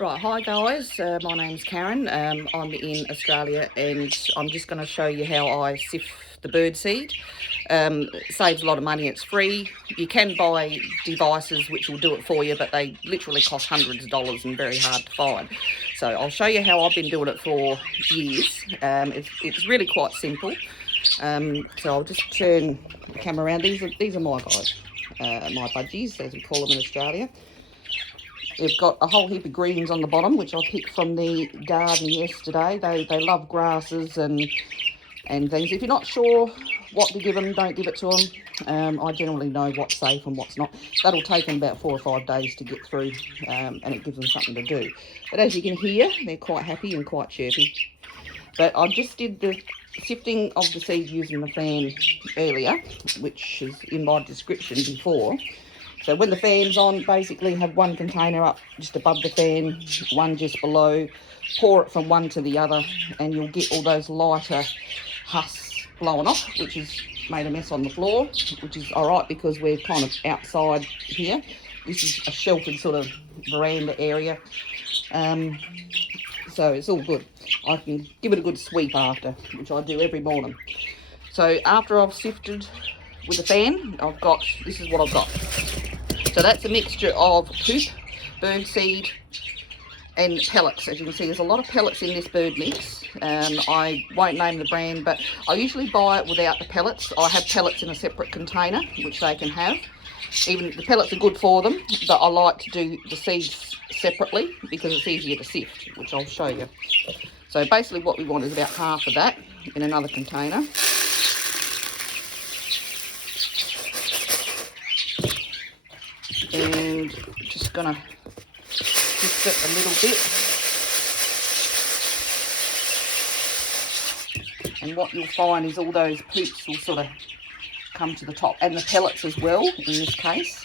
Right, hi guys, my name's Karen. I'm in Australia and I'm just going to show you how I sift the bird seed. It saves a lot of money, it's free. You can buy devices which will do it for you, but they literally cost hundreds of dollars and very hard to find. So I'll show you how I've been doing it for years. It's really quite simple. So I'll just turn the camera around. These are my guys, my budgies, as we call them in Australia. They've got a whole heap of greens on the bottom, which I picked from the garden yesterday. They love grasses and things. If you're not sure what to give them, don't give it to them. I generally know what's safe and what's not. That'll take them about 4 or 5 days to get through, and it gives them something to do. But as you can hear, they're quite happy and quite chirpy. But I just did the sifting of the seed using the fan earlier, which is in my description before. So when the fan's on, basically have one container up just above the fan, one just below, pour it from one to the other, and you'll get all those lighter husks blowing off, which has made a mess on the floor, which is all right because we're kind of outside here. This is a sheltered sort of veranda area, so it's all good. I can give it a good sweep after, which I do every morning. So after I've sifted with the fan, this is what I've got. So that's a mixture of poop, bird seed and pellets. As you can see, there's a lot of pellets in this bird mix. I won't name the brand, but I usually buy it without the pellets. I have pellets in a separate container, which they can have. Even the pellets are good for them, but I like to do the seeds separately because it's easier to sift, which I'll show you. So basically what we want is about half of that in another container. And just gonna sift it a little bit, and what you'll find is all those poops will sort of come to the top, and the pellets as well in this case.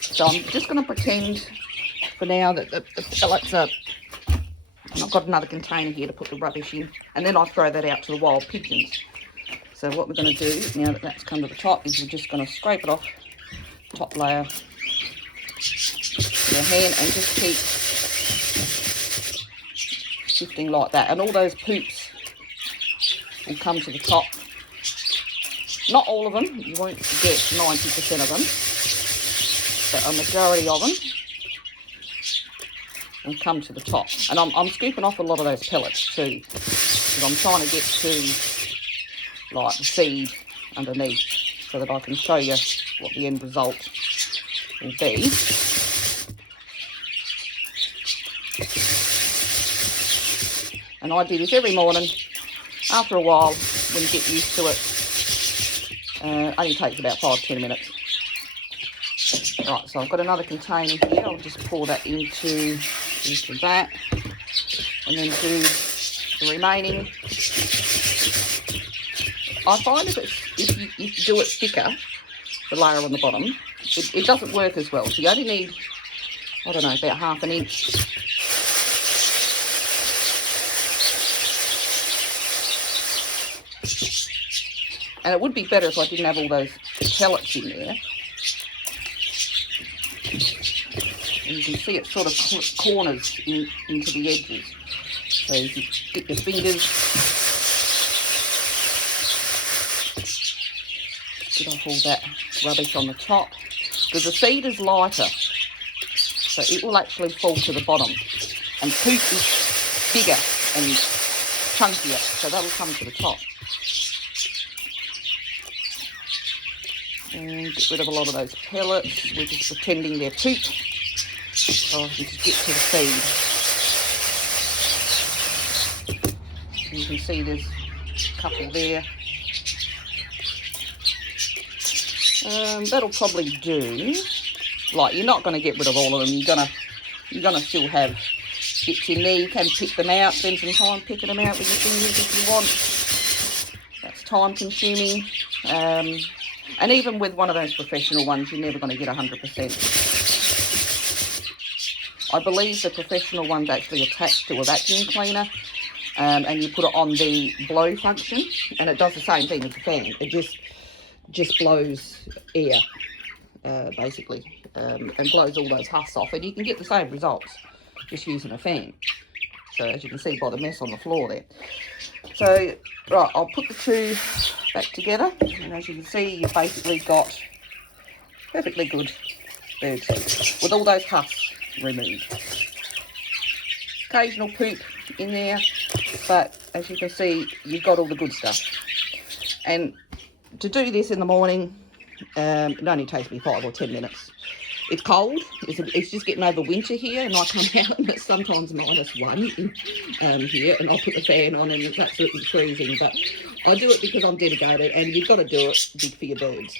So I'm just going to pretend for now that the pellets are, and I've got another container here to put the rubbish in, and then I'll throw that out to the wild pigeons. So what we're going to do now that that's come to the top is we're just going to scrape it off the top layer with your hand and just keep shifting like that, and all those poops will come to the top. Not all of them, you won't get 90% of them, but a majority of them will come to the top. And I'm scooping off a lot of those pellets too, because I'm trying to get to like the seed underneath so that I can show you what the end result will be. And I do this every morning. After a while, when you get used to it, only takes about 5-10 minutes. Right, so I've got another container here. I'll just pour that into that, and then do the remaining. I find if you do it thicker, the layer on the bottom, it doesn't work as well. So you only need, I don't know, about half an inch. And it would be better if I didn't have all those pellets in there. And you can see it sort of corners into the edges. So you can get your fingers, get off all that rubbish on the top. Because the seed is lighter, so it will actually fall to the bottom. And poop is bigger and chunkier, so that will come to the top. And get rid of a lot of those pellets. We're just pretending they're poop. So I can just get to the seed. And you can see there's a couple there. That'll probably do. Like, you're not going to get rid of all of them. You're gonna still have bits in there. You can pick them out. Spend some time picking them out with your fingers if you want. That's time consuming. And even with one of those professional ones, you're never going to get 100%. I believe the professional one's actually attached to a vacuum cleaner, and you put it on the blow function, and it does the same thing as the fan. It just blows air, basically, and blows all those husks off, and you can get the same results. just using a fan. So as you can see by the mess on the floor there. So, right, I'll put the two back together, and as you can see, you've basically got perfectly good birdseed with all those husks removed. Occasional poop in there, but as you can see, you've got all the good stuff. And to do this in the morning, it only takes me 5 or 10 minutes. It's cold, it's just getting over winter here, and I come out and it's sometimes -1 here, and I'll put the fan on and it's absolutely freezing. But I do it because I'm dedicated, and you've got to do it big for your birds,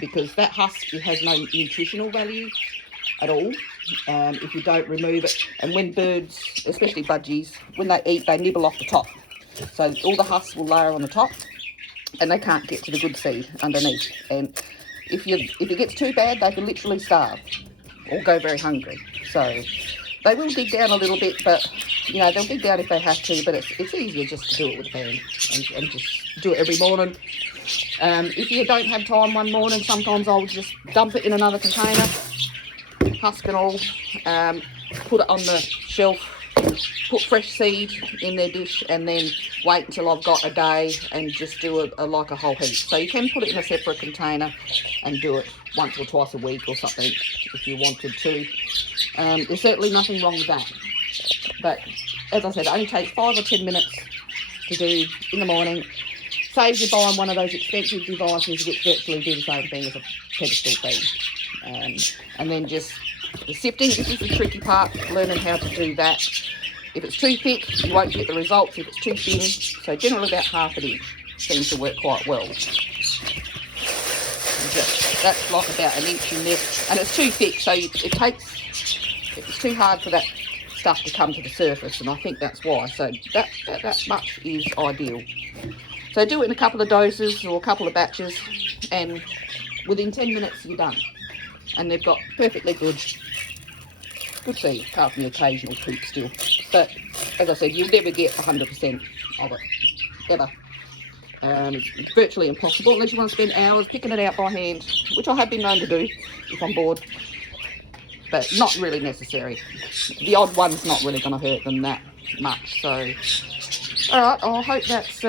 because that husk has no nutritional value at all if you don't remove it. And when birds, especially budgies, when they eat, they nibble off the top. So all the husks will layer on the top, and they can't get to the good seed underneath. And if it gets too bad, they can literally starve or go very hungry. So they will dig down a little bit, but you know, they'll dig down if they have to, but it's easier just to do it with a fan and just do it every morning. If you don't have time one morning, sometimes I'll just dump it in another container, husk and all, put it on the shelf, put fresh seed in their dish, and then wait until I've got a day and just do like a whole heap. So you can put it in a separate container and do it once or twice a week or something if you wanted to. There's certainly nothing wrong with that. But as I said, it only takes 5 or 10 minutes to do in the morning. Saves you buying one of those expensive devices which virtually do the same thing as a pedestal feed. And then just the sifting, this is the tricky part, learning how to do that. If it's too thick, you won't get the results. If it's too thin, so generally about half an inch seems to work quite well. That's like about an inch in there, and it's too thick, so it's too hard for that stuff to come to the surface, and I think that's why. So that much is ideal. So do it in a couple of doses or a couple of batches, and within 10 minutes you're done. And they've got perfectly good seed, apart from the occasional poop still. But as I said, you'll never get 100% of it, ever. It's virtually impossible unless you want to spend hours picking it out by hand, which I have been known to do if I'm bored, but not really necessary. The odd one's not really going to hurt them that much. So, all right, I hope that's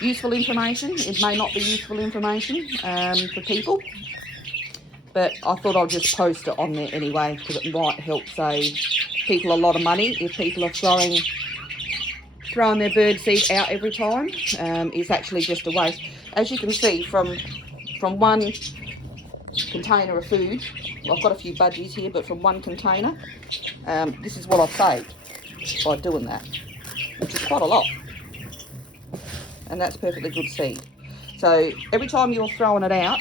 useful information. It may not be useful information for people, but I thought I'd just post it on there anyway, because it might help save people a lot of money if people are throwing their bird seed out every time. It's actually just a waste. As you can see from one container of food, I've got a few budgies here, but from one container, this is what I've saved by doing that, which is quite a lot. And that's perfectly good seed. So every time you're throwing it out,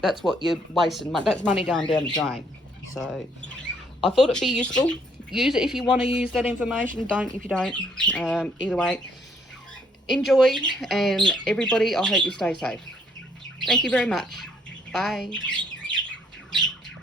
that's what you're wasting money. That's money going down the drain. So I thought it'd be useful. Use it if you want to use that information. Don't if you don't. Either way, enjoy, and everybody, I hope you stay safe. Thank you very much. Bye.